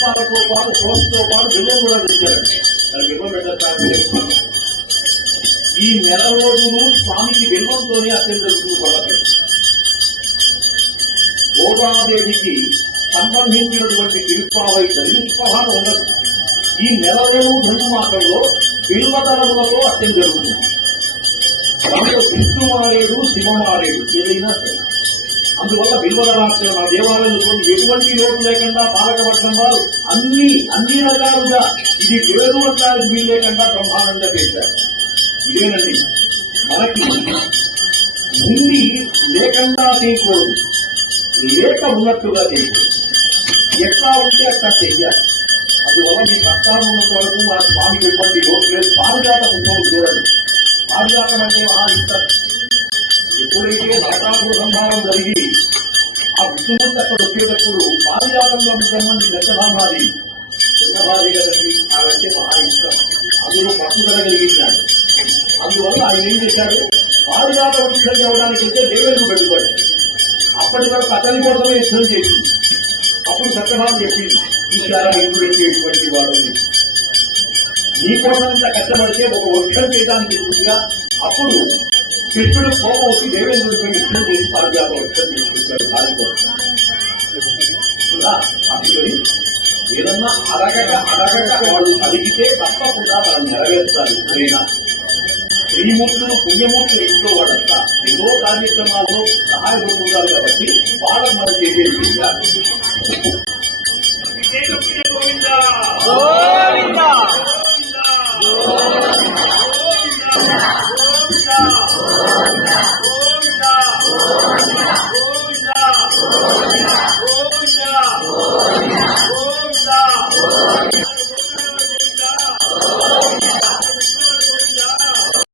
పుష్పాలతో పాటు తులసితో పాటు బిల్వం కూడా తెచ్చారు. బిల్వం పెట్టారు. ఈ నెల రోజులు స్వామికి బిల్వంతోనే అత్యంత పడతారు. గోదాదేవికి సంబంధించినటువంటి తిరుప్పావై తల్లి స్వభావం ఉండదు. ఈ నెల రోజు ధనుమాసంలో బిల్వదళములతో అత్యం జరుగుతుంది. దాంట్లో విష్ణుమారేడు శివమారేడు ఏదైనా సరే. అందువల్ల బిల్వదళార్చన మా దేవాలయంలో ఎటువంటి లోటు లేకుండా పాలకవర్గం వారు అన్ని రకాలుగా ఇది వేరు వర్గాలకు వీలు లేకుండా బ్రహ్మాండంగా చేశారు. ఇదేనండి మనకి ఉండి లేకుండా చేయకూడదు, లేక ఉన్నట్టుగా చేయకూడదు. ఎట్లా ఉంటే అట్లా చెయ్యాలి. అందువల్ల మీ కష్టాలు ఉన్నంత వరకు మన స్వామికి ఎటువంటి లోటు లేదు. పారిజాత పుష్పం చూడండి. పారిజాతం అంటే మహా ఇస్తారు. ఎప్పుడైతే నవరాత్రుల సంహారం జరిగి ఆ విష్ణుమూర్తి అక్కడ వచ్చేటప్పుడు పారిజాతంలో బ్రహ్మని దశభామాది చిన్నభాది కదండి. అవంటే మహా ఇష్టం. అందులో పట్టుదల కలిగించాడు. అందువల్ల ఆయన ఏం చేశాడు, పారిజాత వృక్షం ఇవ్వడానికి వెళ్తే దేవేంద్రుడు పెట్టుకోండి. అప్పటి వరకు అతని కోసమే యుద్ధం చేసింది. అప్పుడు సత్యభామ చెప్పింది, ఈసారి ఎందుకు పెట్టేటువంటి వాడు నీకోసంతా కష్టపడితే ఒక వృక్షం చేయడానికి చూసిగా. అప్పుడు కృష్ణుడు కోపం వచ్చి దేవేంద్రుడిపై యుద్ధం చేసి పారిజాత వృక్షం తీసుకొచ్చాడు. అందుకని ఏదన్నా అడగక వాళ్ళు అడిగితే తప్పకుండా మనం నెరవేర్చాలి. ఎప్పుడైనా శ్రీమూర్తులు పుణ్యమూర్తులు ఇంట్లో వాళ్ళంతా ఎన్నో కార్యక్రమాల్లో సహాయపడుతుంటారు. కాబట్టి వాళ్ళకు మనం చేసేది